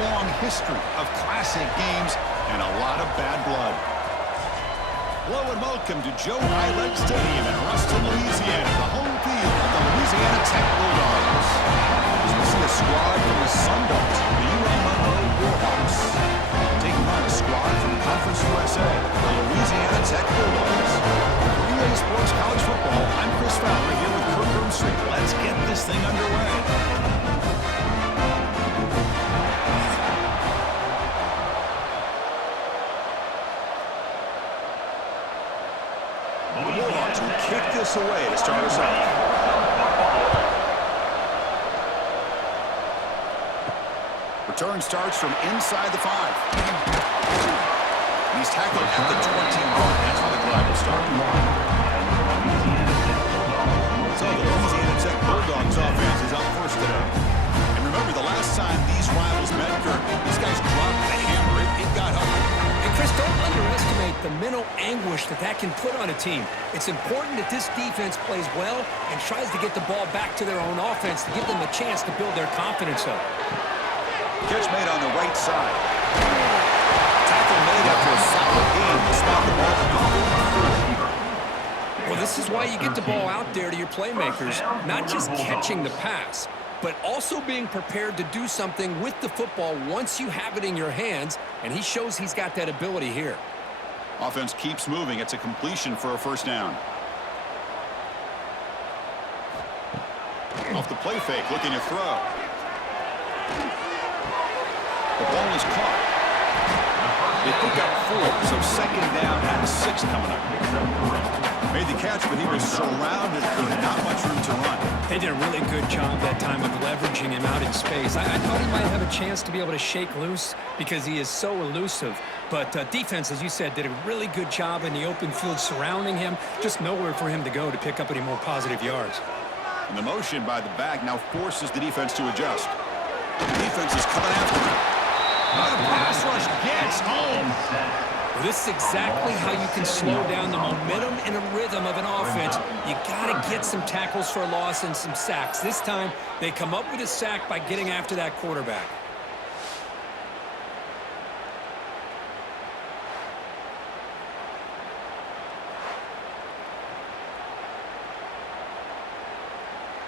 long history of classic games and a lot of bad blood. Hello and welcome to Joe Highland Stadium in Ruston, Louisiana, the home field of the Louisiana Tech Bulldogs. As we see a squad from the Sun Belt, the Monroe Warhawks, taking on a squad from Conference USA, the Louisiana Tech Bulldogs. For EA Sports College Football, I'm Chris Fowler here with Kukuk. Let's get this thing underway. Kick this away to start us off. Return starts from inside the 5. He's tackled at the 21. That's where the drive will start. So the Louisiana Tech Bulldogs offense is up first today. And remember, the last time these rivals met, these guys dropped the hammer. It got ugly. And Chris, don't underestimate the mental anguish that can put on a team. It's important that this defense plays well and tries to get the ball back to their own offense to give them a chance to build their confidence up. Catch made on the right side. Tackle made after a solid game to spot the ball at the 4. Well, this is why you get the ball out there to your playmakers, not just catching the pass, but also being prepared to do something with the football once you have it in your hands, and he shows he's got that ability here. Offense keeps moving. It's a completion for a first down. Off the play fake, looking to throw. The ball is caught. They pick up 4, so second down and 6 coming up. Made the catch, but he was surrounded. There's not much room to run. They did a really good job that time of leveraging him out in space. I thought he might have a chance to be able to shake loose because he is so elusive. But defense, as you said, did a really good job in the open field surrounding him. Just nowhere for him to go to pick up any more positive yards. And the motion by the back now forces the defense to adjust. The defense is coming after him. The pass rush gets home. Well, this is exactly how you can slow down the momentum and a rhythm of an offense. You got to get some tackles for a loss and some sacks. This time, they come up with a sack by getting after that quarterback.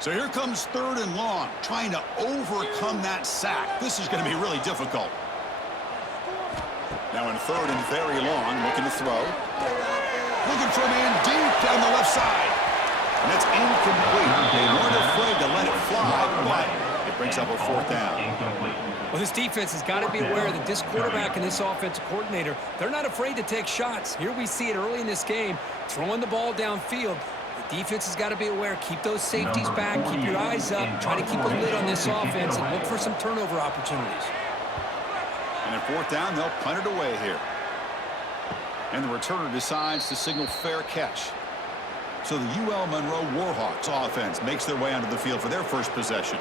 So here comes 3rd and long, trying to overcome that sack. This is going to be really difficult. Now in 3rd and very long, looking to throw. Looking for a man deep down the left side. And that's incomplete. They weren't afraid to let it fly, but it brings up a 4th down. Well, this defense has got to be aware that this quarterback and this offensive coordinator, they're not afraid to take shots. Here we see it early in this game, throwing the ball downfield. The defense has got to be aware. Keep those safeties back. Keep your eyes up. Try to keep a lid on this offense and look for some turnover opportunities. And at 4th down, they'll punt it away here. And the returner decides to signal fair catch. So the Monroe Warhawks offense makes their way onto the field for their first possession.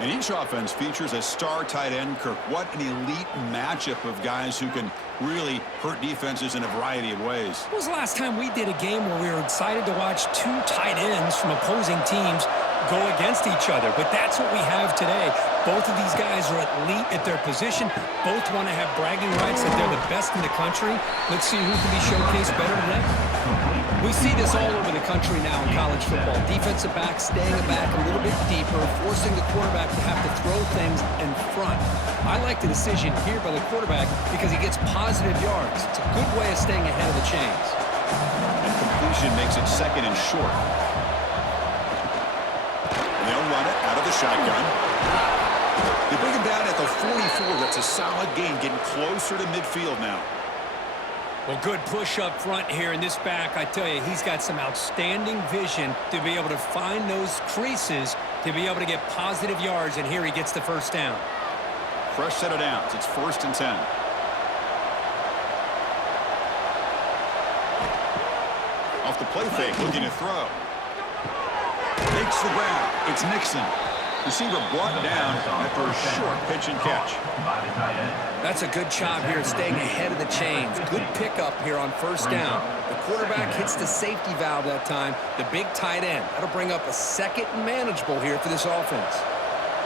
And each offense features a star tight end, Kirk. What an elite matchup of guys who can really hurt defenses in a variety of ways. When was the last time we did a game where we were excited to watch 2 tight ends from opposing teams go against each other? But that's what we have today. Both of these guys are elite at their position. Both want to have bragging rights that they're the best in the country. Let's see who can be showcased better today. We see this all over the country now in college football. Defensive backs staying back a little bit deeper, forcing the quarterback to have to throw things in front. I like the decision here by the quarterback because he gets positive yards. It's a good way of staying ahead of the chains. And completion makes it 2nd and short. They'll run it out of the shotgun. They bring him down at the 44. That's a solid gain, getting closer to midfield now. Well, good push up front here in this back. I tell you, he's got some outstanding vision to be able to find those creases to be able to get positive yards, and here he gets the first down. Fresh set of downs. It's 1st and 10. Off the play fake, looking to throw. Takes the ground. It's Nixon. Receiver brought down after a short pitch and catch. That's a good job here staying ahead of the chains. Good pickup here on 1st down. The quarterback hits the safety valve that time. The big tight end. That'll bring up a 2nd and manageable here for this offense.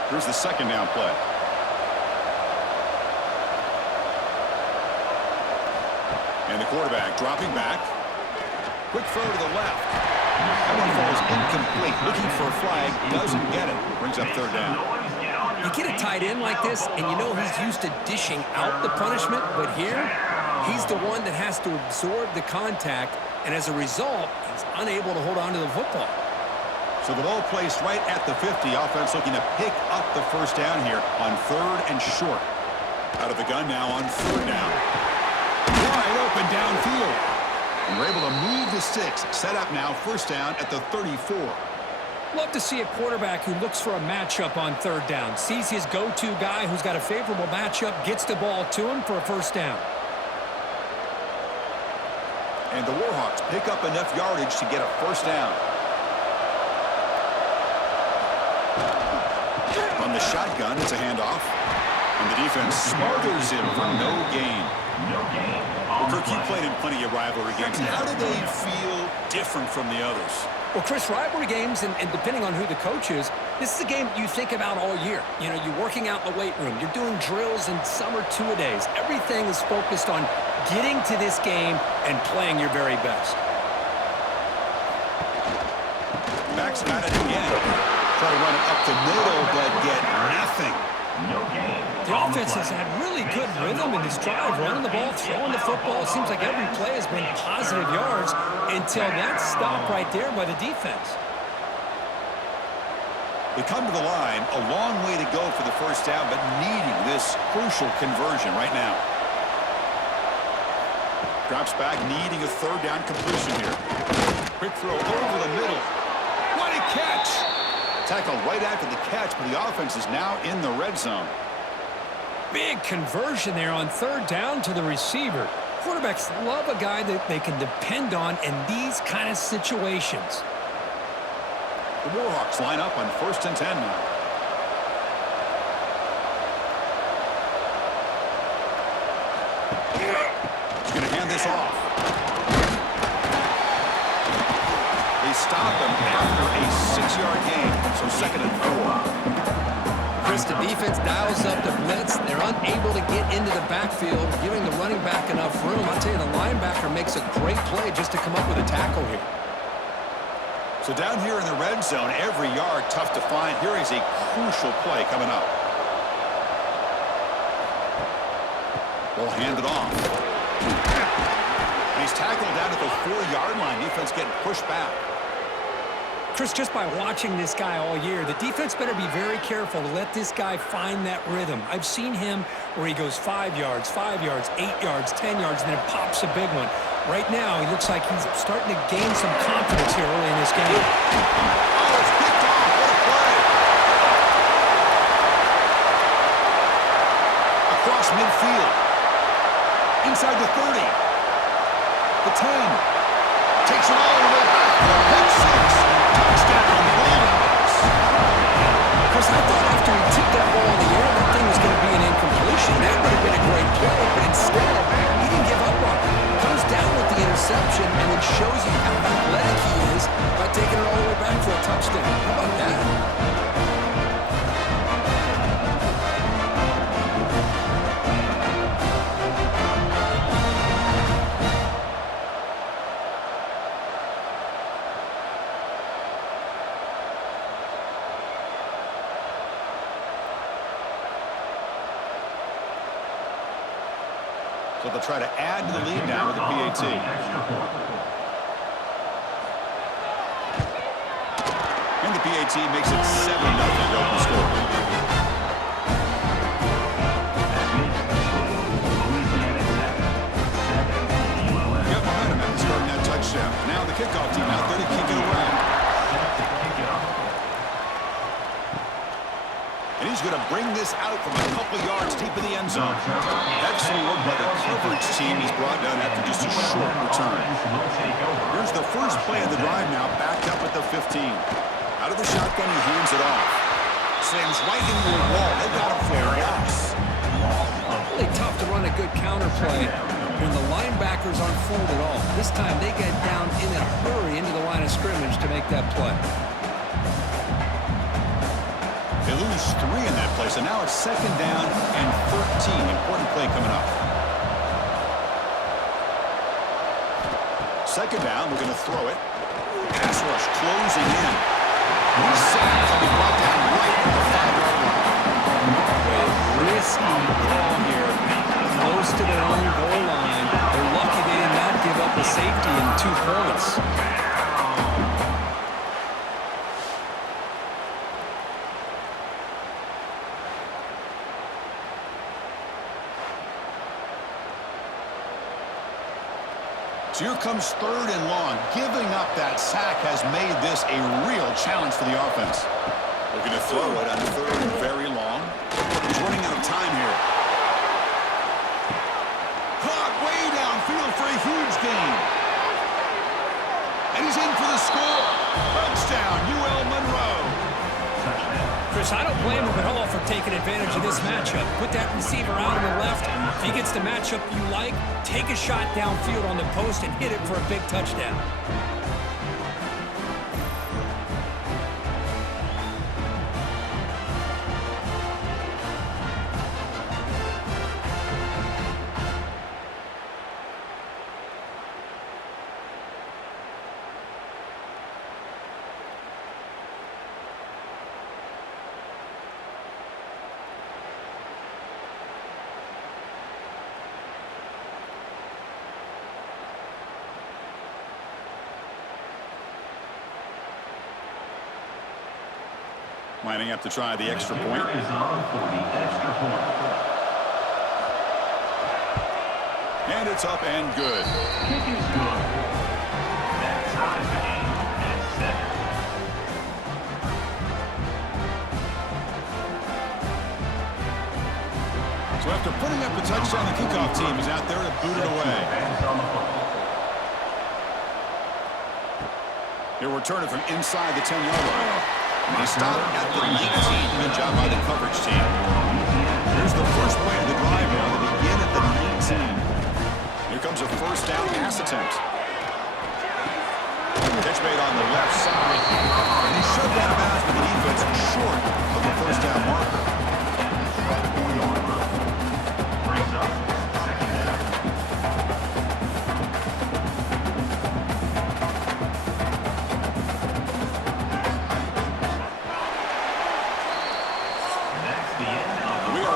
Here's the 2nd down play. And the quarterback dropping back. Quick throw to the left. That one falls incomplete. Looking for a flag. Doesn't get it. Brings up third down. You get a tight end like this, and you know he's used to dishing out the punishment, but here, he's the one that has to absorb the contact, and as a result, he's unable to hold on to the football. So the ball placed right at the 50. Offense looking to pick up the first down here on third and short. Out of the gun now on third down. Wide open downfield. And we're able to move the sticks. Set up now, first down at the 34. Love to see a quarterback who looks for a matchup on third down. Sees his go-to guy who's got a favorable matchup, gets the ball to him for a first down. And the Warhawks pick up enough yardage to get a first down. On the shotgun, it's a handoff. And the defense smothers him for no gain. Well, Kirk, you played in plenty of rivalry games. How do they feel different from the others? Well, Chris, rivalry games, and depending on who the coach is, this is a game you think about all year. You know, you're working out in the weight room. You're doing drills and summer two-a-days. Everything is focused on getting to this game and playing your very best. Backs at it again. Try to run it up the middle, but get nothing. The offense has had really good rhythm in this drive, running the ball, throwing the football. It seems like every play has been positive yards until that stop right there by the defense. They come to the line, a long way to go for the first down, but needing this crucial conversion right now. Drops back, needing a third down completion here. Quick throw over the middle. What a catch! Tackle right after the catch, but the offense is now in the red zone. Big conversion there on third down to the receiver. Quarterbacks love a guy that they can depend on in these kind of situations. The Warhawks line up on first and 10 now. He's going to hand this off. They stop him after a 6-yard gain, so second and 4. Chris, the defense dials up the blitz. They're unable to get into the backfield, giving the running back enough room. I'll tell you, the linebacker makes a great play just to come up with a tackle here. So down here in the red zone, every yard tough to find. Here is a crucial play coming up. Ball handed off. And he's tackled down at the 4-yard line. Defense getting pushed back. Chris, just by watching this guy all year, the defense better be very careful to let this guy find that rhythm. I've seen him where he goes 5 yards, 8 yards, 10 yards, and then it pops a big one. Right now, he looks like he's starting to gain some confidence here early in this game. Oh, it's picked off. What a play. Across midfield. Inside the 30. The 10. Takes it all the way back. Pick 6. Touchdown, Bulldogs. Chris, I thought after he tipped that ball in the air, that thing was going to be an incompletion. That would have been a great play, but instead, he didn't give up on it. Comes down with the interception and then shows you how athletic he is by taking it all the way back for a touchdown. How about that? So they'll try to add to the lead now with the PAT. And the PAT makes it 7-0 open score. Got momentum after starting that touchdown. Now the kickoff team out there to kick it away. And he's going to bring this out from a couple yards deep in the end zone. Excellent work by the coverage team he's brought down after just a short return. Here's the first play of the drive now, backed up at the 15. Out of the shotgun, he hands it off. Slams right into the wall. They got him for a loss. Really tough to run a good counter play when the linebackers aren't fooled at all. This time they get down in a hurry into the line of scrimmage to make that play. They lose 3 in that play, so now it's second down and 13. Important play coming up. second down, we're going to throw it. Pass rush closing in. He's sacked. He'll be brought down right at the 5-yard line. Risky call here. Close to their own goal line. They're lucky they did not give up a safety in 2 points. So here comes 3rd and long. Giving up that sack has made this a real challenge for the offense. They're going to throw it on 3rd and very long. He's running out of time here. Caught way downfield for a huge gain. And he's in for the score. Touchdown, UL Monroe. Chris, I don't blame him at all for taking advantage of this matchup. Put that receiver out on the left. If he gets the matchup you like, take a shot downfield on the post and hit it for a big touchdown. Lining up to try the extra point. And it's up and good. Kick is good. That ties the game at 7. So after putting up a touchdown, the kickoff team is out there to boot it away. He'll return it from inside the 10-yard line. And he stopped at the 19. Good job by the coverage team. Here's the first play of the drive now. They begin at the 19. Here comes a first down pass attempt. Catch made on the left side. And he shoved out of bounds with the defense short of the first down marker.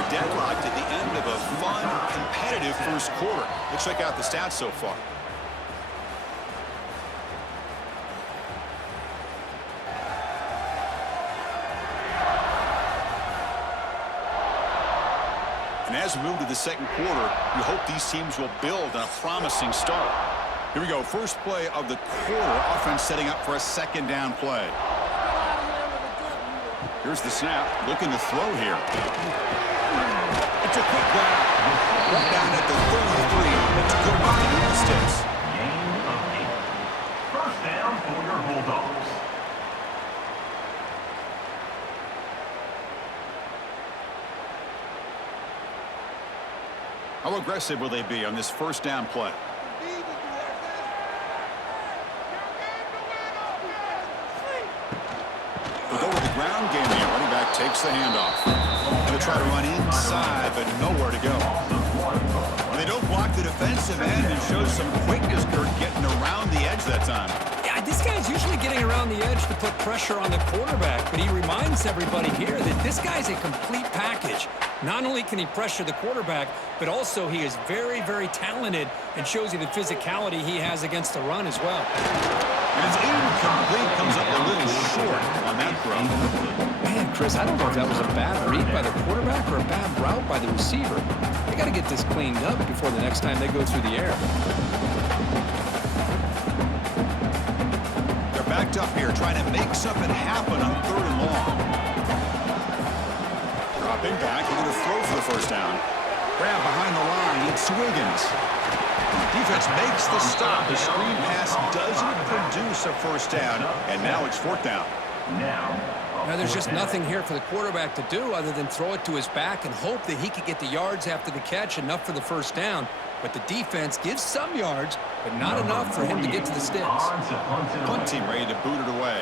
Deadlocked at the end of a fun, competitive first quarter. Let's check out the stats so far. And as we move to the second quarter, we hope these teams will build on a promising start. Here we go. First play of the quarter. Offense setting up for a second down play. Here's the snap. Looking to throw here. It's a quick grab. Right down at the 33. That's good enough to move the sticks. Gain of 8. First down for your Bulldogs. How aggressive will they be on this first down play? They'll go with the ground game here. Running back takes the handoff. Going to try to run inside, but nowhere to go. Well, they don't block the defensive end and show some quickness, Kurt, getting around the edge that time. Yeah, this guy's usually getting around the edge to put pressure on the quarterback, but he reminds everybody here that this guy's a complete package. Not only can he pressure the quarterback, but also he is very, very talented and shows you the physicality he has against the run as well. And it's incomplete, comes up a little short on that throw. Man, Chris, I don't know if that was a bad read by the quarterback or a bad route by the receiver. They got to get this cleaned up before the next time they go through the air. They're backed up here, trying to make something happen on 3rd and long. Dropping back, they're going to throw for the first down. Grab behind the line, it's Wiggins. Defense makes the stop. The screen pass doesn't produce a first down, and now it's 4th down. Now there's just nothing here for the quarterback to do other than throw it to his back and hope that he could get the yards after the catch, enough for the first down. But the defense gives some yards, but not enough for him to get to the sticks. Punt team ready to boot it away.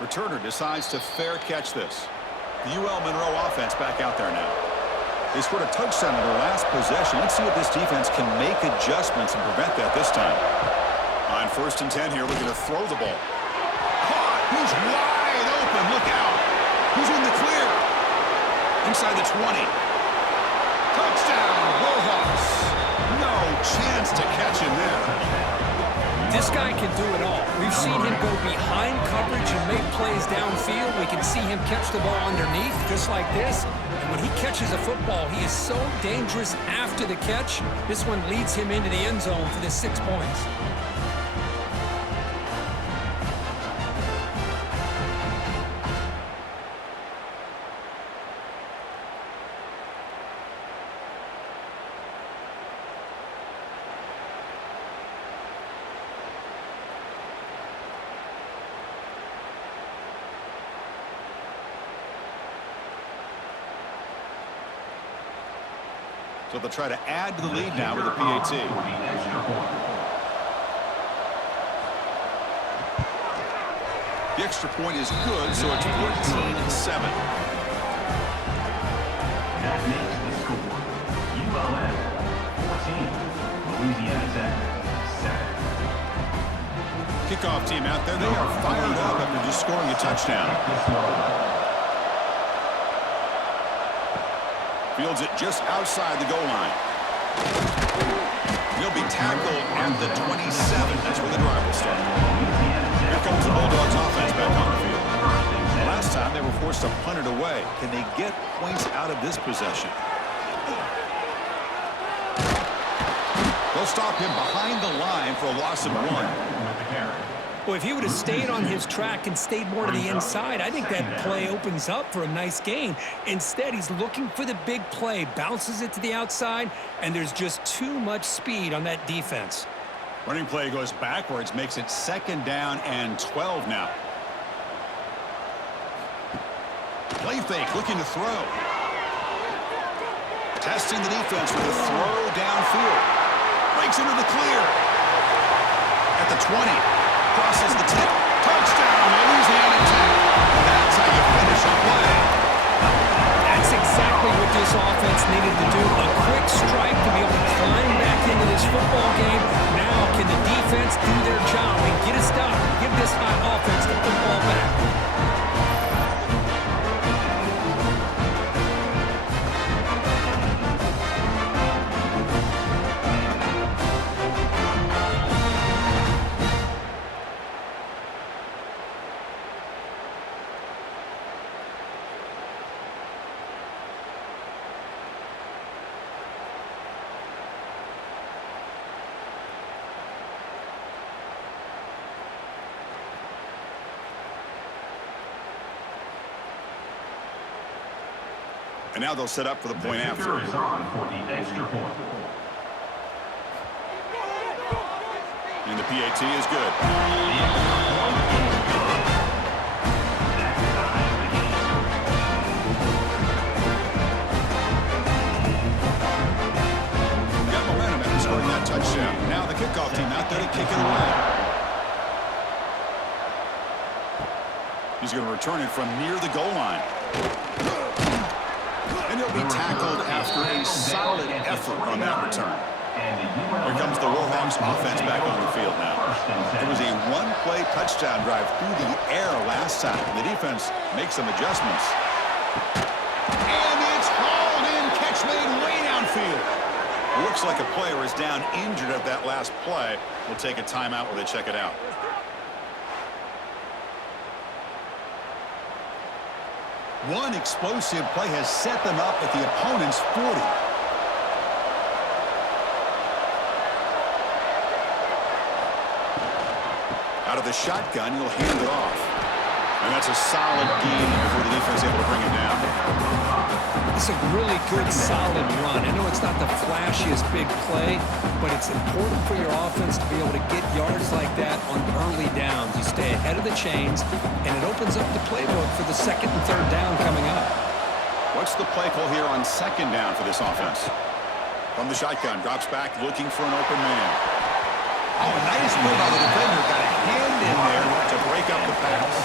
Returner decides to fair catch this. The UL Monroe offense back out there now. They scored a touchdown in their last possession. Let's see if this defense can make adjustments and prevent that this time. On 1st and 10 here, looking to throw the ball. Caught! He's wide open. Look out. He's in the clear. Inside the 20. Touchdown, Bullhawks. No chance to catch him there. This guy can do it all. We've seen him go behind coverage and make plays downfield. We can see him catch the ball underneath, just like this. And when he catches a football, he is so dangerous after the catch. This one leads him into the end zone for the 6 points. So they'll try to add to the lead now with a PAT. The extra point is good, so it's 14-7. That makes the score. ULM 14, Louisiana Tech 7. Kickoff team out there, they are fired up after just scoring a touchdown. Fields it just outside the goal line. He'll be tackled at the 27. That's where the drive will start. Here comes the Bulldogs offense back on the field. Last time they were forced to punt it away. Can they get points out of this possession? They'll stop him behind the line for a loss of 1. Well, if he would have stayed on his track and stayed more to the inside, I think that play opens up for a nice gain. Instead, he's looking for the big play, bounces it to the outside, and there's just too much speed on that defense. Running play goes backwards, makes it 2nd down and 12 now. Play fake, looking to throw. Testing the defense with a throw downfield. Breaks into the clear. At the 20. Crosses the 10. Touchdown, Louisiana Tech. That's how you finish a play. That's exactly what this offense needed to do. A quick strike to be able to climb back into this football game. Now, can the defense do their job and get a stop and give this hot offense the football back? And now they'll set up for the point after. The kicker is on for the extra point. And the PAT is good. The extra point is good. That ties the game. Got momentum after scoring that touchdown. Now the kickoff team out there to kick it away. He's going to return it from near the goal line. And he'll be tackled after a solid effort on that return. Here comes the Warhawks offense back on the field now. It was a one-play touchdown drive through the air last time. The defense makes some adjustments. And it's hauled in. Catch made way downfield. Looks like a player is down injured at that last play. We'll take a timeout while they check it out. One explosive play has set them up at the opponent's 40. Out of the shotgun, he'll hand it off. And that's a solid gain before the defense is able to bring him down. It's a really good, solid run. I know it's not the flashiest big play, but it's important for your offense to be able to get yards like that on early downs. You stay ahead of the chains, and it opens up the playbook for the 2nd and 3rd down coming up. What's the play call here on 2nd down for this offense? From the shotgun, drops back, looking for an open man. Oh, nice move by the defender. Got a hand in there to break up the pass.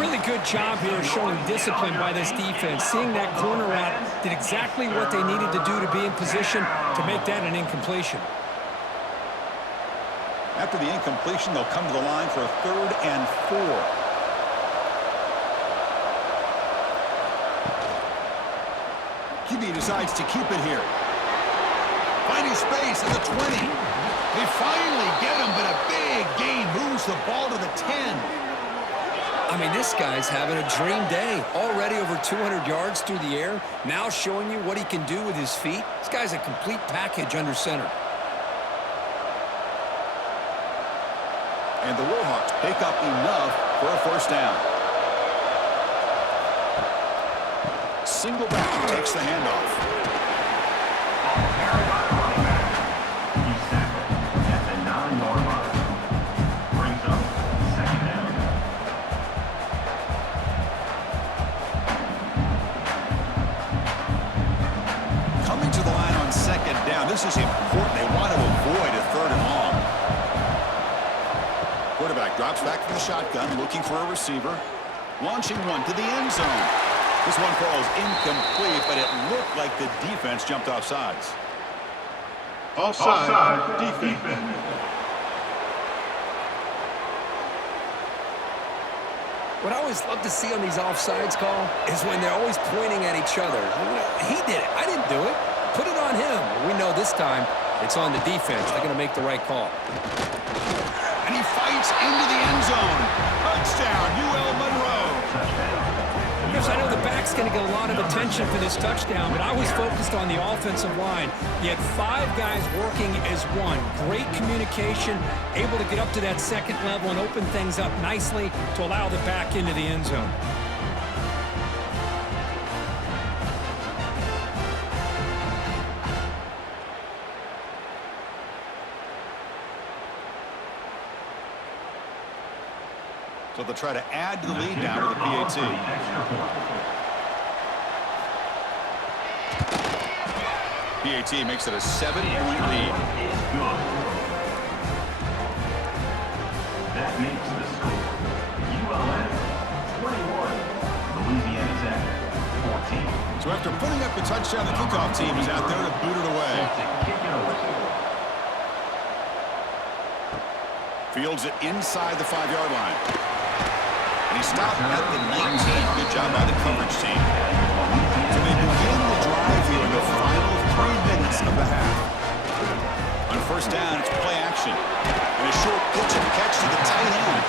Really good good job here showing discipline by this defense. Seeing that corner route, did exactly what they needed to do to be in position to make that an incompletion. After the incompletion, they'll come to the line for a 3rd and 4. QB decides to keep it here. Finding space at the 20. They finally get him, but a big gain moves the ball to the 10. I mean, this guy's having a dream day. Already over 200 yards through the air. Now showing you what he can do with his feet. This guy's a complete package under center. And the Warhawks pick up enough for a 1st down. Single back takes the handoff. Carried by the running back. He's tackled at the 9-yard line. Brings up 2nd down. Coming to the line on 2nd down. This is important. They want to avoid a 3rd and long. Quarterback drops back from the shotgun, looking for a receiver. Launching one to the end zone. This one falls incomplete, but it looked like the defense jumped off sides. Offside defense. What I always love to see on these offsides call is when they're always pointing at each other. He did it. I didn't do it. Put it on him. We know this time it's on the defense. They're going to make the right call. And he fights into the end zone. Touchdown, UL Monroe. Yes, I know the back's going to get a lot of attention for this touchdown, but I was focused on the offensive line. He had 5 guys working as one. Great communication, able to get up to that 2nd level and open things up nicely to allow the back into the end zone. So they'll try to add to the lead now with a PAT. PAT makes it a 7-point lead. That makes the score. ULM 21. Louisiana Tech 14. So after putting up the touchdown, the kickoff team is out there to boot it away. Kick it away. Fields it inside the 5-yard line. And he stopped at the 19. Good job by the coverage team. So they begin the drive here in the final 3 minutes of the half. On 1st down, it's play action. And a short pitch and catch to the tight end.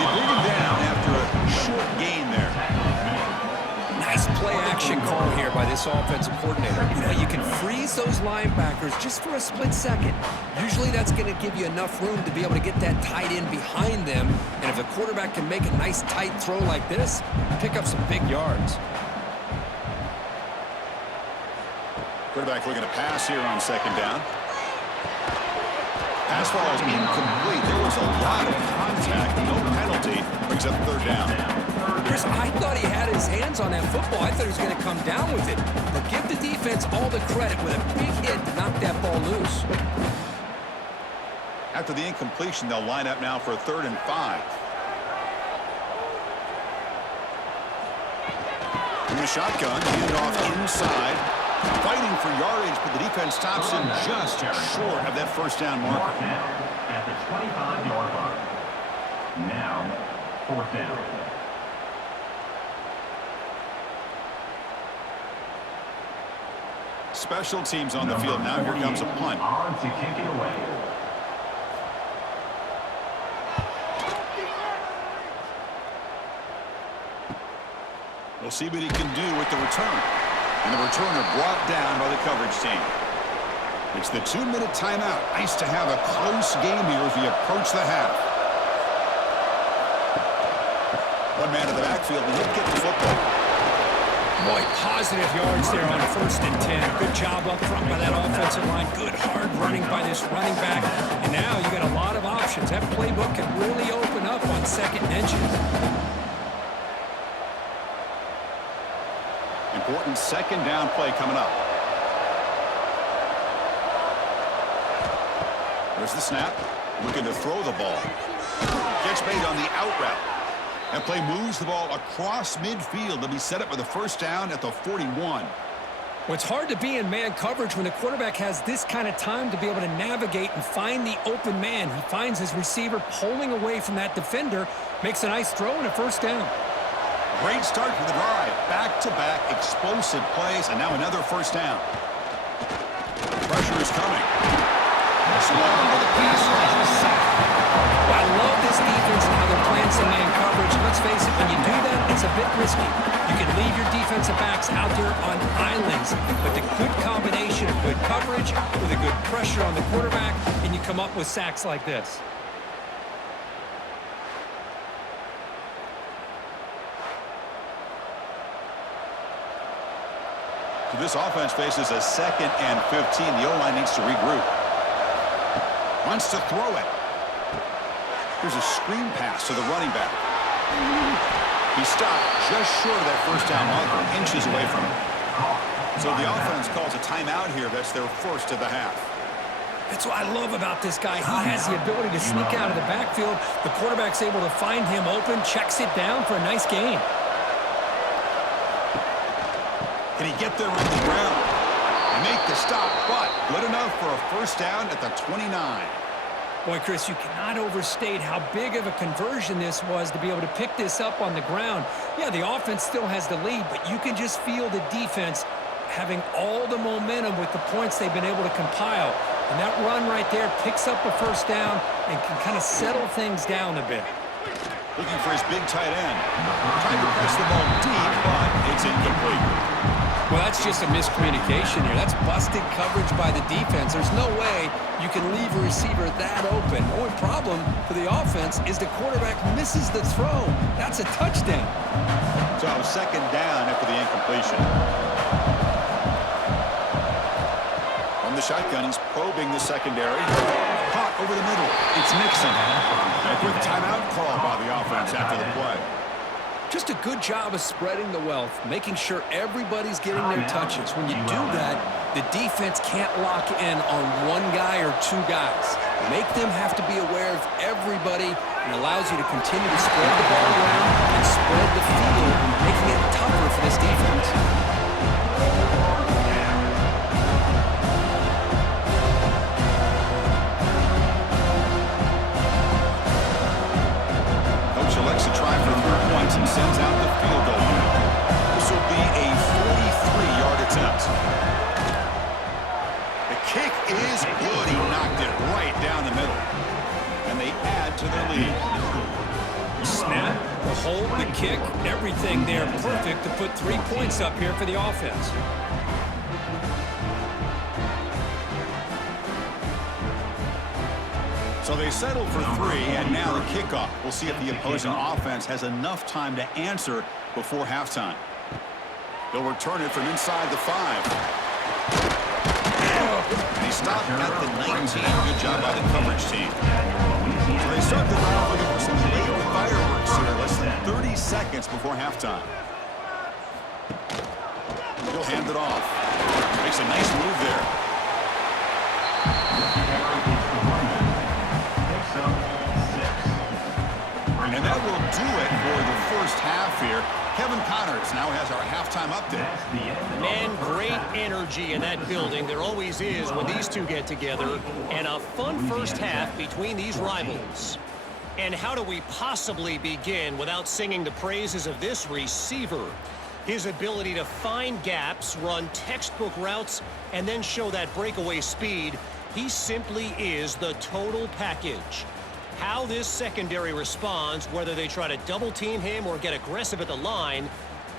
They bring him down after a short gain there. Nice play action call here by this offensive coordinator. You know, you can freeze those linebackers just for a split second. Usually that's going to give you enough room to be able to get that tight end behind them. And if the quarterback can make a nice tight throw like this, pick up some big yards. Quarterback looking to pass here on 2nd down. Pass falls incomplete. There was a lot of contact. No penalty. Brings up 3rd down. Chris, I thought he had his hands on that football. I thought he was going to come down with it. But give the defense all the credit with a big hit to knock that ball loose. After the incompletion, they'll line up now for a 3rd and 5. In the shotgun, hand off inside. Fighting for yardage, but the defense stops him just short of that 1st down marker. At the 25-yard line. Now, 4th down. Special teams on the field. Now here comes a punt. On to kick it away. We'll see what he can do with the return. And the returner brought down by the coverage team. It's the 2-minute timeout. Nice to have a close game here as we approach the half. One man in the backfield, and he'll get the football. Boy, positive yards there on 1st and 10. Good job up front by that offensive line. Good hard running by this running back. And now you got a lot of options. That playbook can really open up on 2nd and inches. Important 2nd down play coming up. There's the snap. Looking to throw the ball. Catch made on the out route. That play moves the ball across midfield. They'll be set up with a first down at the 41. Well, it's hard to be in man coverage when the quarterback has this kind of time to be able to navigate and find the open man. He finds his receiver pulling away from that defender, makes a nice throw and a first down. Great start for the drive. Back-to-back explosive plays, and now another first down. Pressure is coming. Swung to the pass rush. I love this defense and how they're playing some man coverage. Let's face it, when you do that, it's a bit risky. You can leave your defensive backs out there on islands, but the good combination of good coverage with a good pressure on the quarterback, and you come up with sacks like this. So this offense faces a 2nd and 15. The O-line needs to regroup. Wants to throw it. Here's a screen pass to the running back. He stopped just short of that first down marker, inches away from it. So the offense calls a timeout here. That's their first of the half. That's what I love about this guy. He has the ability to sneak out of the backfield. The quarterback's able to find him open, checks it down for a nice gain. Can he get there on the ground and make the stop? But good enough for a first down at the 29. Boy, Chris, you cannot overstate how big of a conversion this was to be able to pick this up on the ground. Yeah, the offense still has the lead, but you can just feel the defense having all the momentum with the points they've been able to compile. And that run right there picks up a first down and can kind of settle things down a bit. Looking for his big tight end. Trying to press the ball deep, but it's incomplete. Well, that's just a miscommunication here. That's busted coverage by the defense. There's no way you can leave a receiver that open. The only problem for the offense is the quarterback misses the throw. That's a touchdown. So second down after the incompletion. From the shotgun, he's probing the secondary. Caught over the middle. It's Nixon. A quick timeout call by the offense after the play. Just a good job of spreading the wealth, making sure everybody's getting their touches. When you do that, the defense can't lock in on one guy or two guys. Make them have to be aware of everybody and allows you to continue to spread the ball around and spread the field, making it tougher for this defense. Coach elects to try for 3 points and sends out the field goal. This will be a 43-yard attempt. The kick is good. He knocked it right down the middle. And they add to their lead. Snap, the hold, the kick, everything there perfect to put 3 points up here for the offense. So they settle for 3, and now the kickoff. We'll see if the opposing offense has enough time to answer before halftime. They'll return it from inside the 5. And he stopped at the 19. Good job by the coverage team. So they start the drive looking for some late fireworks here, less than 30 seconds before halftime. He'll hand it off. Makes a nice move there. And that will do it for the first half here. Kevin Connors now has our halftime update. Man, great energy in that building. There always is when these two get together. And a fun first half between these rivals. And how do we possibly begin without singing the praises of this receiver? His ability to find gaps, run textbook routes, and then show that breakaway speed. He simply is the total package. How this secondary responds, whether they try to double team him or get aggressive at the line,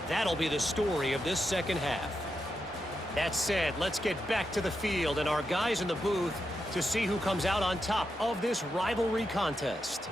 that'll be the story of this second half. That said, let's get back to the field and our guys in the booth to see who comes out on top of this rivalry contest.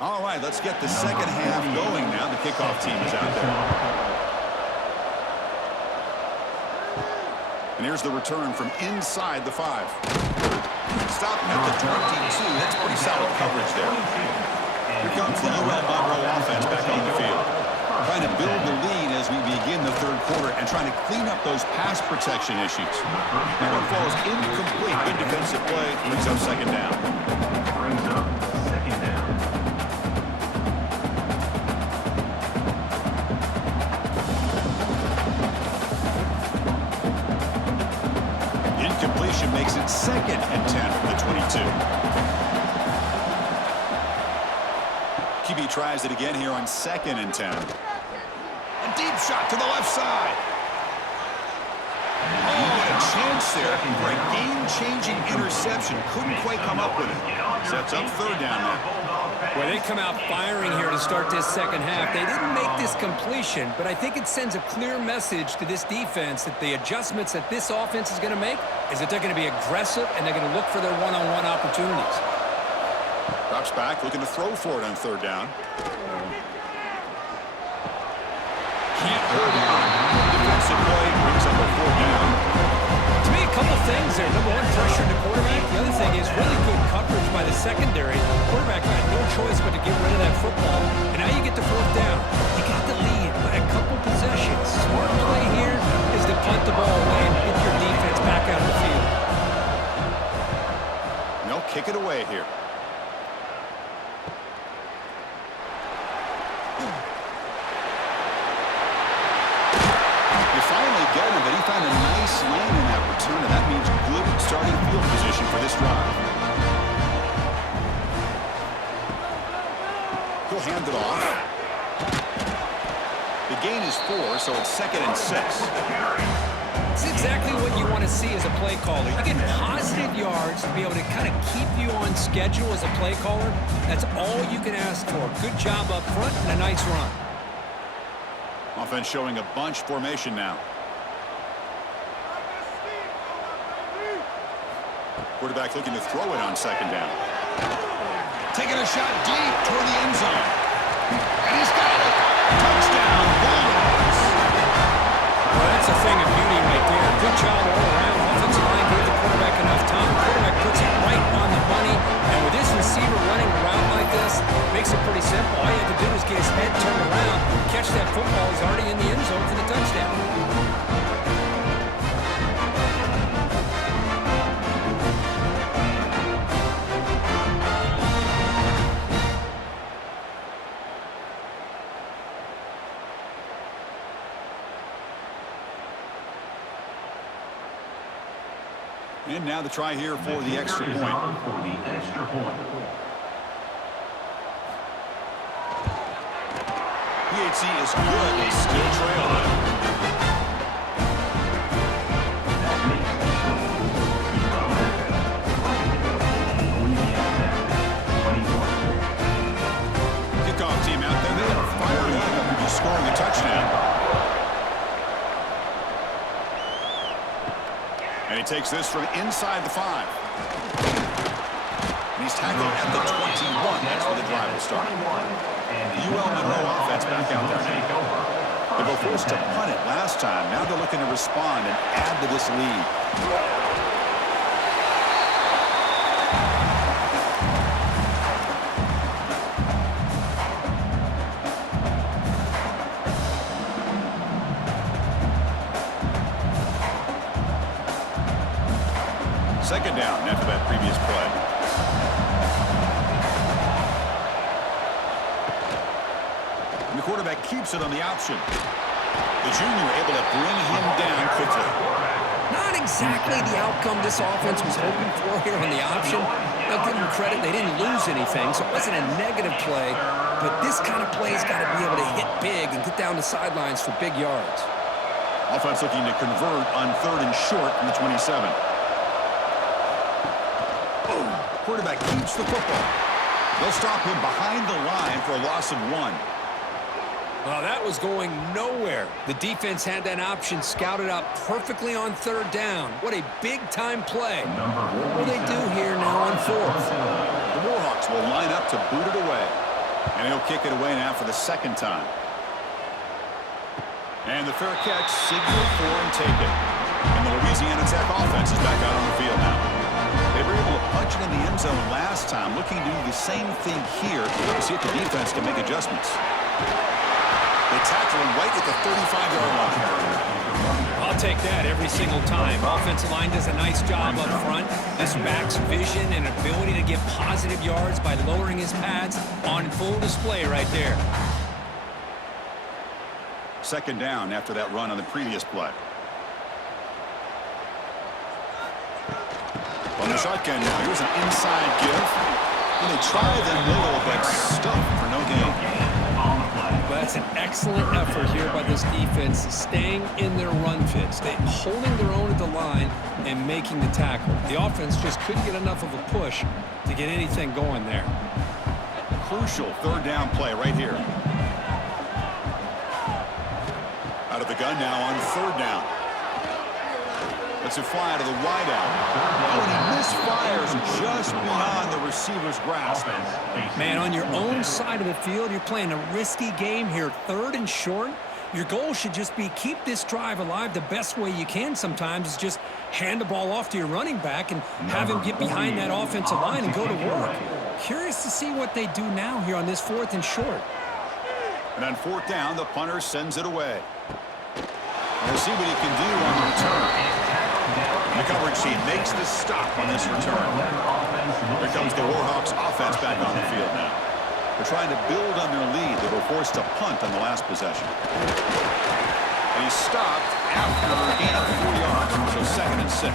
All right, let's get the second half going now. The kickoff team is out there. And here's the return from inside the 5. Stopped at the 22. That's pretty solid coverage there. Here comes the UL Monroe offense back on the field. Trying to build the lead as we begin the third quarter and trying to clean up those pass protection issues. That one falls incomplete. Good defensive play. Brings up second down. Brings up second down. Incompletion makes it 2nd and 10 from the 22. QB tries it again here on 2nd and 10. A deep shot to the left side. Oh, and a chance there for a game-changing interception. Couldn't quite come up with it. Sets up third down now. Well, they come out firing here to start this second half. They didn't make this completion, but I think it sends a clear message to this defense that the adjustments that this offense is going to make is that they're going to be aggressive and they're going to look for their one-on-one opportunities. Drops back, looking to throw for it on third down. Can't hold on. Defensive play brings up a fourth down. To me, a couple things there. Number one, pressure to quarterback. The other thing is really good coverage by the secondary. Quarterback had no choice but to get rid of that football. And now you get to fourth down. You got the lead by a couple possessions. Smart play here is to punt the ball away and get your defense back out of the field. And they'll kick it away here. Finally get him, but he found a nice lane in that return, and that means good starting field position for this drive. He'll hand it off. The gain is 4, so it's 2nd and 6. It's exactly what you want to see as a play caller. You get positive yards to be able to kind of keep you on schedule as a play caller. That's all you can ask for. Good job up front and a nice run. Offense showing a bunch formation now. Quarterback looking to throw it on second down. Taking a shot deep toward the end zone. And he's got it. Touchdown, Bulldogs. Well, that's a thing of beauty right there. Good job all around. Offensive line gave the quarterback enough time. Quarterback puts it right on the money. And with this receiver running around like this, makes it pretty simple. All you have to do is get his head turned around, catch that football. He's already in the end zone for the touchdown. And now the try here for the extra point. PHC is good. They still trail it. Kickoff team out there. They are firing up after just scoring a touchdown. And he takes this from inside the 5. And he's tackled at the 21. That's where the drive will start. The UL Monroe offense back out there. They were forced to punt it last time. Now they're looking to respond and add to this lead. Second down after that previous play. And the quarterback keeps it on the option. The junior able to bring him down quickly. Not exactly the outcome this offense was hoping for here on the option. Now, give them credit, they didn't lose anything, so it wasn't a negative play. But this kind of play's got to be able to hit big and get down the sidelines for big yards. Offense looking to convert on 3rd and short from the 27. Quarterback keeps the football. They'll stop him behind the line for a loss of 1. Well, that was going nowhere. The defense had that option scouted out perfectly on 3rd down. What a big-time play. What will they do here now on 4th? The Warhawks will line up to boot it away. And he'll kick it away now for the 2nd time. And the fair catch, signal for and take it. And the Louisiana Tech offense is back out on the field now. They were able to punch it in the end zone last time, looking to do the same thing here to see if the defense can make adjustments. They tackle him right at the 35-yard line. I'll take that every single time. Offensive line does a nice job up front. This back's vision and ability to get positive yards by lowering his pads on full display right there. Second down after that run on the previous play. On the shotgun now, here's an inside give. And they try the middle, but stuffed for no gain. Well, that's an excellent effort here by this defense, staying in their run fits. They're holding their own at the line and making the tackle. The offense just couldn't get enough of a push to get anything going there. Crucial third down play right here. Out of the gun now on third down. Let's it fly out of the wideout. Oh, and he misfires just beyond the receiver's grasp. Man, on your own side of the field, you're playing a risky game here. Third and short. Your goal should just be keep this drive alive the best way you can sometimes is just hand the ball off to your running back and have him get behind that offensive line and go to work. Curious to see what they do now here on this fourth and short. And on fourth down, the punter sends it away. We'll see what he can do on the return. The coverage team makes the stop on this return. Here comes the Warhawks offense back on the field now. They're trying to build on their lead. They were forced to punt on the last possession. And he stopped after a gain of 4 yards, so second and 6.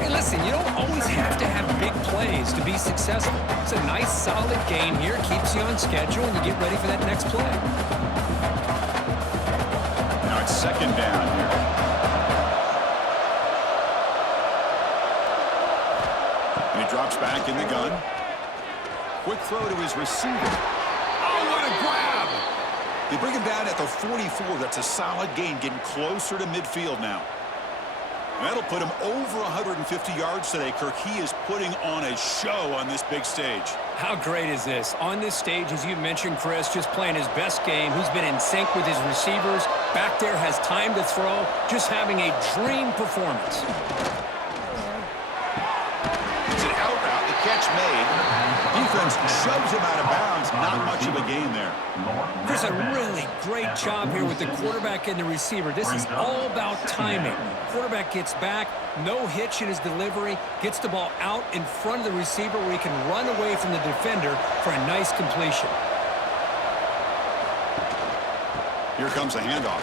Hey, listen, you don't always have to have big plays to be successful. It's a nice, solid gain here. Keeps you on schedule, and you get ready for that next play. Now it's second down here. And he drops back in the gun. Quick throw to his receiver. Oh, what a grab! They bring him down at the 44. That's a solid gain, getting closer to midfield now. That'll put him over 150 yards today, Kirk. He is putting on a show on this big stage. How great is this? On this stage, as you mentioned, Chris, just playing his best game. He's been in sync with his receivers. Back there has time to throw. Just having a dream performance. It's an out route. The catch made. Defense shoves him out of bounds. Not much of a gain there. Chris, a really great job here with the quarterback and the receiver. This is all about timing. Quarterback gets back, no hitch in his delivery, gets the ball out in front of the receiver where he can run away from the defender for a nice completion. Here comes a handoff.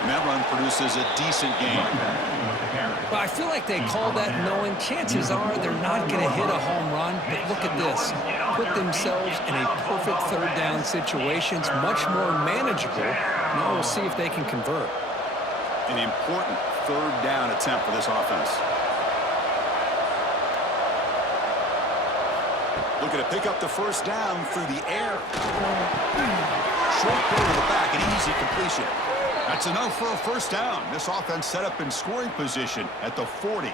And that run produces a decent gain. But I feel like they call that knowing chances are they're not going to hit a home run. But look at this. Put themselves in a perfect third down situation. It's much more manageable. Now we'll see if they can convert. An important third down attempt for this offense. Looking to pick up the first down through the air. Short throw to the back, an easy completion. That's enough for a first down. This offense set up in scoring position at the 40.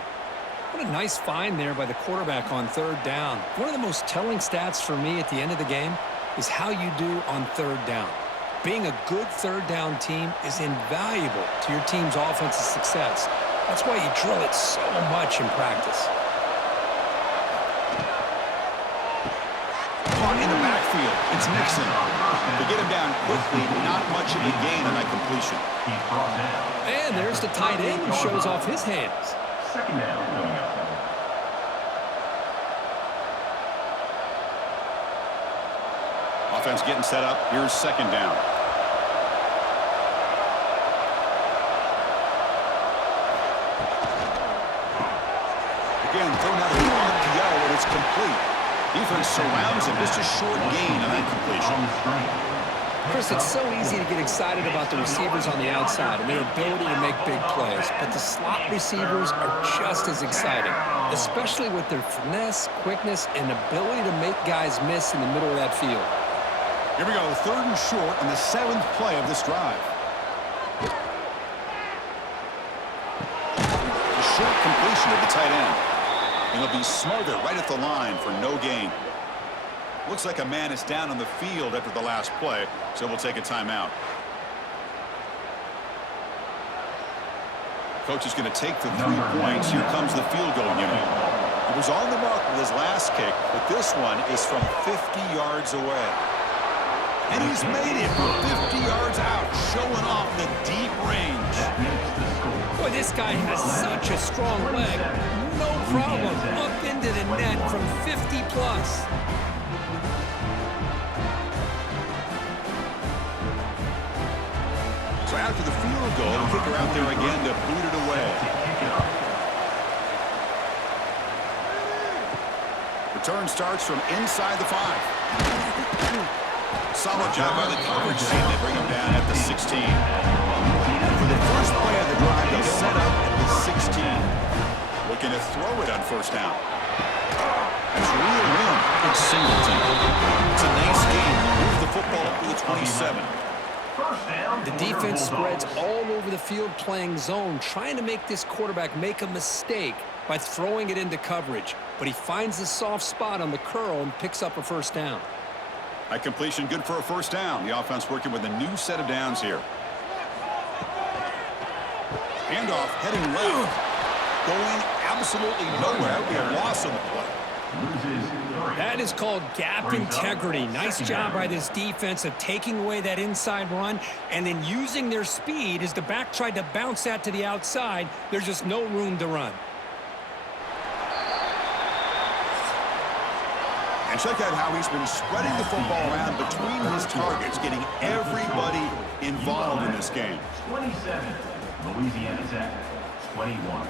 What a nice find there by the quarterback on third down. One of the most telling stats for me at the end of the game is how you do on third down. Being a good third down team is invaluable to your team's offensive success. That's why you drill it so much in practice. Caught in the backfield. It's Nixon. To get him down quickly, not much of a gain on that completion. And there's the tight end who shows off his hands. Second down coming up. Offense getting set up. Here's second down. Again, thrown out of the RPO, and it's complete. Defense surrounds him. Just a short gain on that completion. Chris, it's so easy to get excited about the receivers on the outside and their ability to make big plays, but the slot receivers are just as exciting, especially with their finesse, quickness, and ability to make guys miss in the middle of that field. Here we go, third and short on the 7th play of this drive. A short completion to the tight end. And he'll be smothered right at the line for no gain. Looks like a man is down on the field after the last play, so we'll take a timeout. Coach is going to take the 3 points. Here comes the field goal unit. He was on the mark with his last kick, but this one is from 50 yards away. And he's made it from 50 yards out, showing off the deep range. Boy, this guy has such a strong leg. No problem. Up into the net from 50 plus. So after the field goal, the kicker out there again to boot it away. Return starts from inside the 5. Solid job by the coverage team. They bring him down at the 16. For the first play of the drive, they'll set up at the 16. Looking to throw it on first down. That's real room. It's Singleton. It's a nice game. Move the football up to the 27. The defense spreads all over the field playing zone, trying to make this quarterback make a mistake by throwing it into coverage. But he finds the soft spot on the curl and picks up a first down. That completion good for a first down. The offense working with a new set of downs here. Handoff heading left. Going absolutely nowhere. We have loss on the play. That is called gap integrity. Nice job by this defense of taking away that inside run and then using their speed as the back tried to bounce that to the outside. There's just no room to run. And check out how he's been spreading the football around between his targets, getting everybody involved in this game. 27, Louisiana Tech, 21.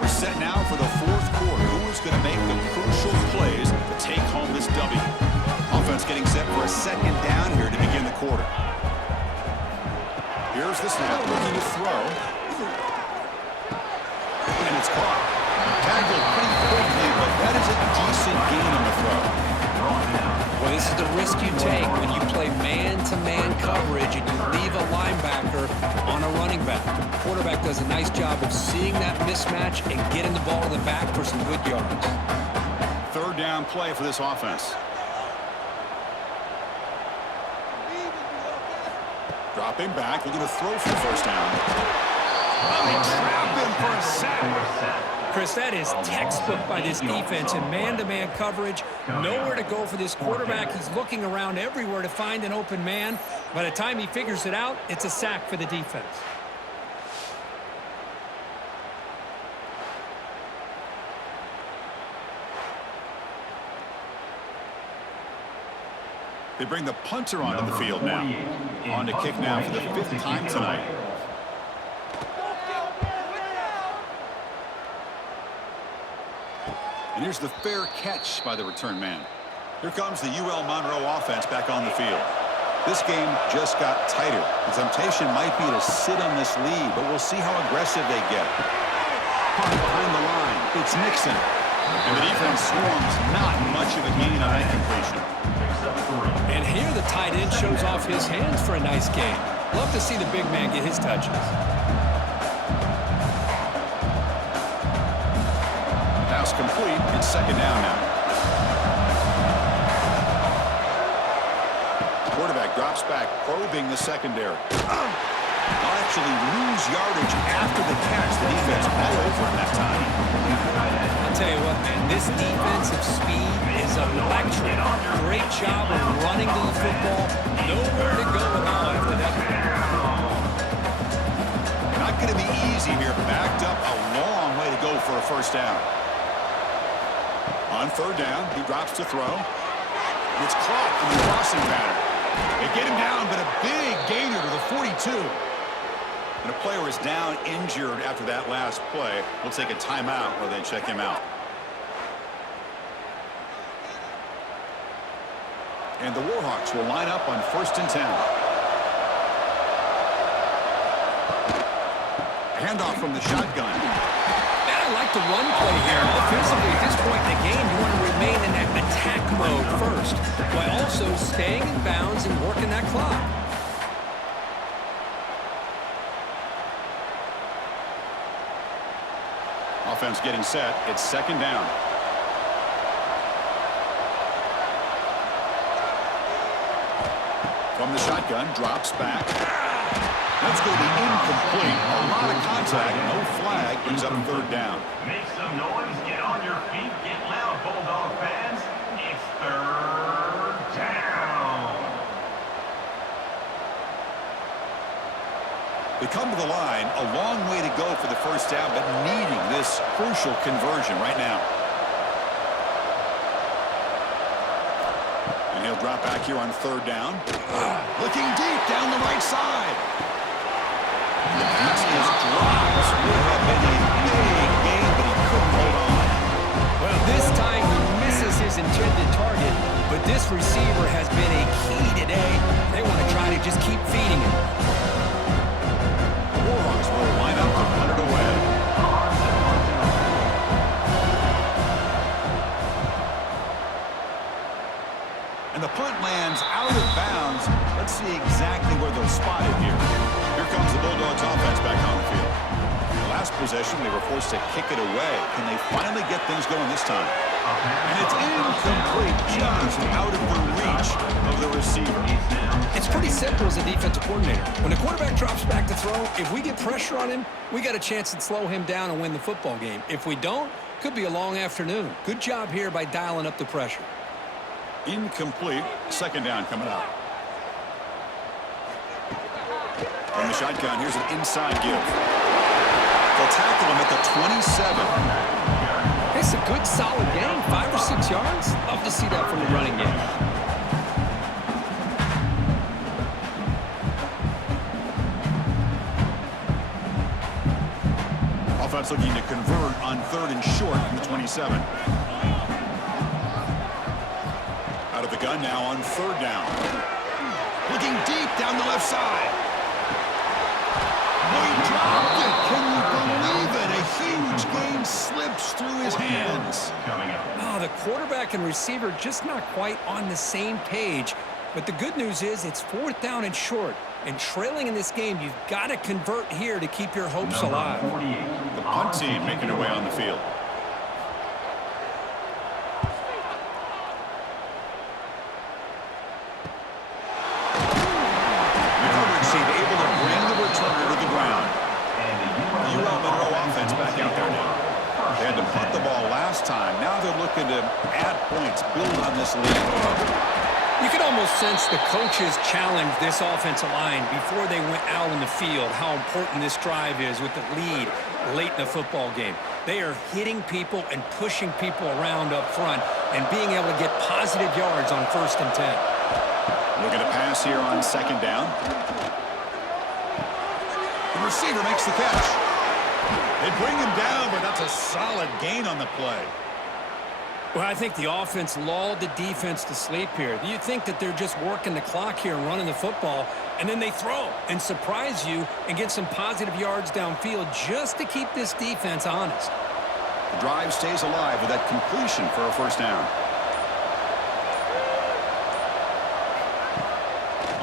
We're set now for the 4th quarter. Who is going to make the crucial plays to take home this W? Offense getting set for a second down here to begin the quarter. Here's the snap, looking to throw. And it's caught. Tackled pretty quickly, but that is a decent gain on the throw. Well, this is the risk you take when you play man-to-man coverage and you leave a linebacker on a running back. The quarterback does a nice job of seeing that mismatch and getting the ball in the back for some good yards. 3rd down play for this offense. Dropping back, looking to throw for the first down. Oh, they trap him for a sack. Chris, that is textbook by this defense in man-to-man coverage. Nowhere to go for this quarterback. He's looking around everywhere to find an open man. By the time he figures it out, it's a sack for the defense. They bring the punter onto the field now. On to kick now for the 5th time tonight. And here's the fair catch by the return man. Here comes the UL Monroe offense back on the field. This game just got tighter. The temptation might be to sit on this lead, but we'll see how aggressive they get. Punt behind the line. It's Nixon. And the defense swarms. Not much of a gain on that completion. And here the tight end shows off his hands for a nice game. Love to see the big man get his touches. Pass complete. It's 2nd down now. Quarterback drops back, probing the secondary. They'll actually lose yardage after the catch. The defense all over him that time. I'll tell you what, man, this defensive speed is electric. Great job of running to the football. Nowhere to go at all after that. Not going to be easy here. Backed up a long way to go for a first down. On 3rd down, he drops to throw. It's caught in the crossing pattern. They get him down, but a big gainer to the 42. And a player is down injured after that last play. We'll take a timeout where they check him out. And the Warhawks will line up on 1st and 10. Handoff from the shotgun. Man, I like the run play here. Offensively, at this point in the game, you want to remain in that attack mode first, while also staying in bounds and working that clock. Offense getting set. It's 2nd down. From the shotgun, drops back. That's going to be incomplete. A lot of contact, no flag, brings up third down. Make some noise, get on your feet, get loud, Bulldog fans. It's third down. They come to the line, a long way to go for the first down, but needing this crucial conversion right now. And he'll drop back here on third down. Looking deep down the right side. The pass is dropped. Would have been a big game, but he couldn't hold on. Well, this time he misses his intended target, but this receiver has been a key today. They want to try to just keep feeding him. The Warhawks will line up to punt it away. And the punt lands out of bounds. Let's see exactly where they'll spot it here. Here comes the Bulldogs offense back on the field. The last possession, they were forced to kick it away. Can they finally get things going this time? And it's incomplete, just out of the reach of the receiver. It's pretty simple as a defensive coordinator. When the quarterback drops back to throw, if we get pressure on him, we got a chance to slow him down and win the football game. If we don't, could be a long afternoon. Good job here by dialing up the pressure. Incomplete. Second down coming up. From the shotgun, here's an inside give. They'll tackle him at the 27. It's a good, solid game. 5 or 6 yards. Love to see that from the running game. Offense looking to convert on third and short from the 27. Out of the gun now on third down. Looking deep down the left side. He dropped it. Can you believe it? A huge game slips through his hands. Oh, the quarterback and receiver just not quite on the same page. But the good news is it's fourth down and short. And trailing in this game, you've got to convert here to keep your hopes alive. The punt team making their way on the field. They had to punt the ball last time. Now they're looking to add points, build on this lead. You can almost sense the coaches challenged this offensive line before they went out in the field, how important this drive is with the lead late in the football game. They are hitting people and pushing people around up front and being able to get positive yards on 1st and 10. Looking to pass here on second down. The receiver makes the catch. They bring him down, but that's a solid gain on the play. Well, I think the offense lulled the defense to sleep here. You think that they're just working the clock here and running the football, and then they throw and surprise you and get some positive yards downfield just to keep this defense honest. The drive stays alive with that completion for a first down.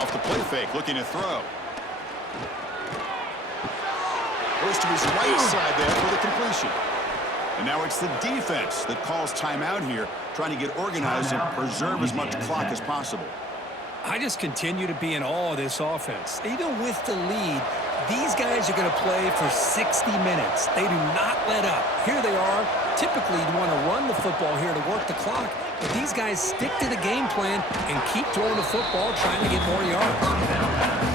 Off the play fake, looking to throw. Goes to his right side there for the completion. And now it's the defense that calls timeout here, trying to get organized and preserve as much clock as possible. I just continue to be in awe of this offense. Even with the lead, these guys are going to play for 60 minutes. They do not let up. Here they are. Typically, you want to run the football here to work the clock, but these guys stick to the game plan and keep throwing the football, trying to get more yards.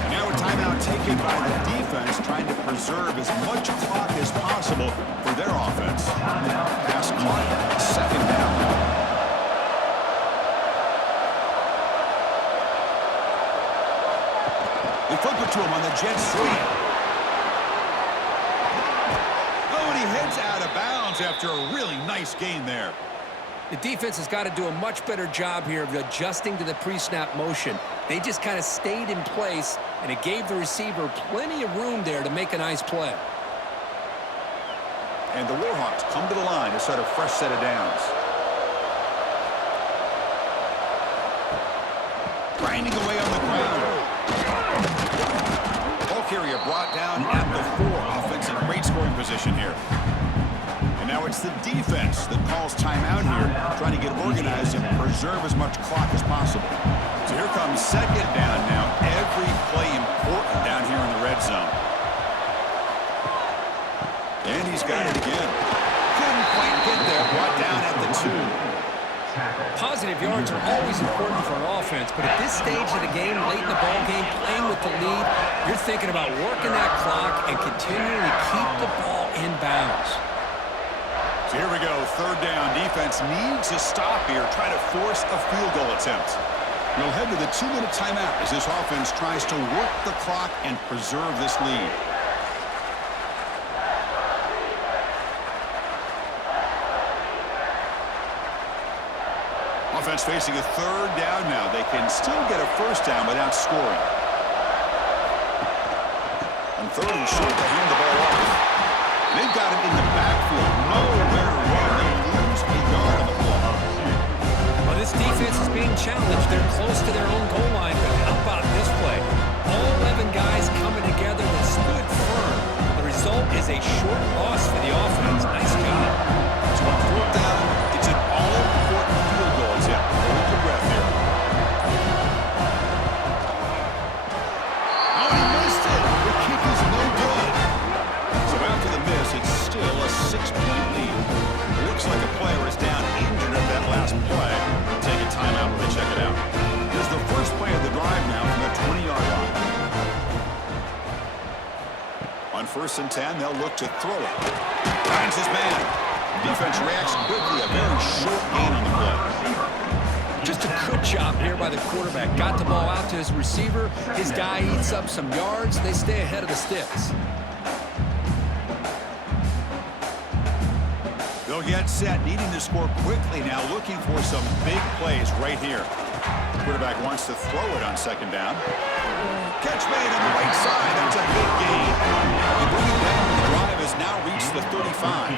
Now a timeout taken by the defense, trying to preserve as much clock as possible for their offense. Pass clock, second down. They flip it to him on the jet sweep. Oh, and he heads out of bounds after a really nice gain there. The defense has got to do a much better job here of adjusting to the pre-snap motion. They just kind of stayed in place, and it gave the receiver plenty of room there to make a nice play. And the Warhawks come to the line to set a fresh set of downs. Grinding away on the ground. Ball carrier brought down at the 4. Offense in great scoring position here. And now it's the defense that calls timeout here, trying to get organized and preserve as much clock as possible. So So here comes second down now. Every play important down here in the red zone. And he's got it again. Couldn't quite get there. Brought down at the 2. Positive yards are always important for an offense, but at this stage of the game, late in the ball game, playing with the lead, you're thinking about working that clock and continuing to keep the ball in bounds. So here we go, third down. Defense needs a stop here, try to force a field goal attempt. We'll head to the 2-minute timeout as this offense tries to work the clock and preserve this lead. Offense facing a third down now. They can still get a first down without scoring. On third and short, they hand the ball off. They've got him in the backfield. Nowhere to run. They lose a yard on the ball. Well, this defense is being challenged. They're close to their own goal line, but how about this play? All 11 guys coming together and stood firm. The result is a short loss for the offense. Nice job. So on fourth down, it's an all-important field goal attempt. Hold your breath here. Oh, he missed it. The kick is no good. So after the miss, it's still a 6-point lead. Looks like a player is down injured at that last play. Take a timeout when they check it out. Here's the first play of the drive now from the 20-yard line. On 1st and 10, they'll look to throw it. Finds his man. Defense reacts quickly. A very short gain on the play. Just a good job here by the quarterback. Got the ball out to his receiver. His guy eats up some yards. They stay ahead of the sticks. They'll get set, needing to score quickly now, looking for some big plays right here. Quarterback wants to throw it on second down. Catch made on the right side. That's a big gain. They bring it down. The drive has now reached the 35.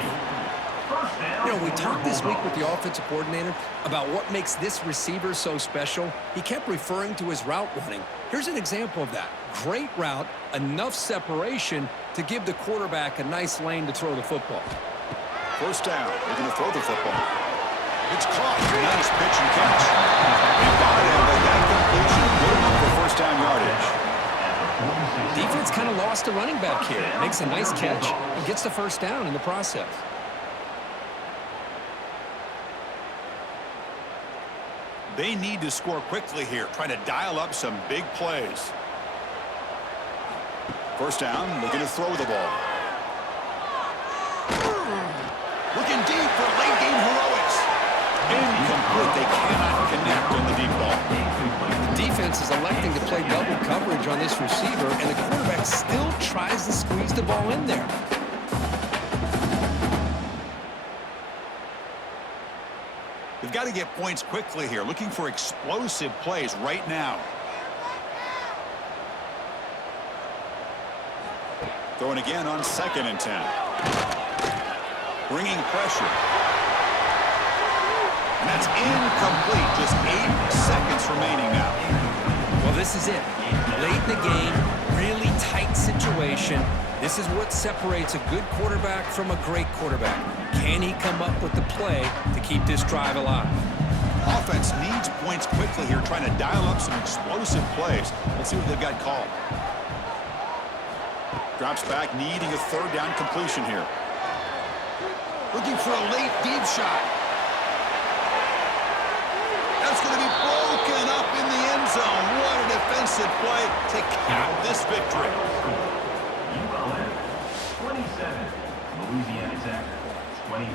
You know, we talked this week with the offensive coordinator about what makes this receiver so special. He kept referring to his route running. Here's an example of that. Great route, enough separation to give the quarterback a nice lane to throw the football. First down. They're going to throw the football. It's caught. Nice pitch and catch. He got him, but that completion good enough for first down yardage. Defense kind of lost a running back here. Makes a nice catch and gets the first down in the process. They need to score quickly here, trying to dial up some big plays. First down, looking to throw the ball. Looking deep for late-game heroics. Incomplete. They cannot connect on the deep ball. The defense is electing to play double coverage on this receiver, and the quarterback still tries to squeeze the ball in there. They've got to get points quickly here, looking for explosive plays right now. Throwing again on 2nd and 10. Bringing pressure. And that's incomplete. Just 8 seconds remaining now. Well, this is it. Late in the game, really tight situation. This is what separates a good quarterback from a great quarterback. Can he come up with the play to keep this drive alive? Offense needs points quickly here, trying to dial up some explosive plays. Let's see what they've got called. Drops back, needing a third down completion here. Looking for a late deep shot. That's going to be broken up in the end zone. What a defensive play to cap this victory. 27, Louisiana Tech, 21.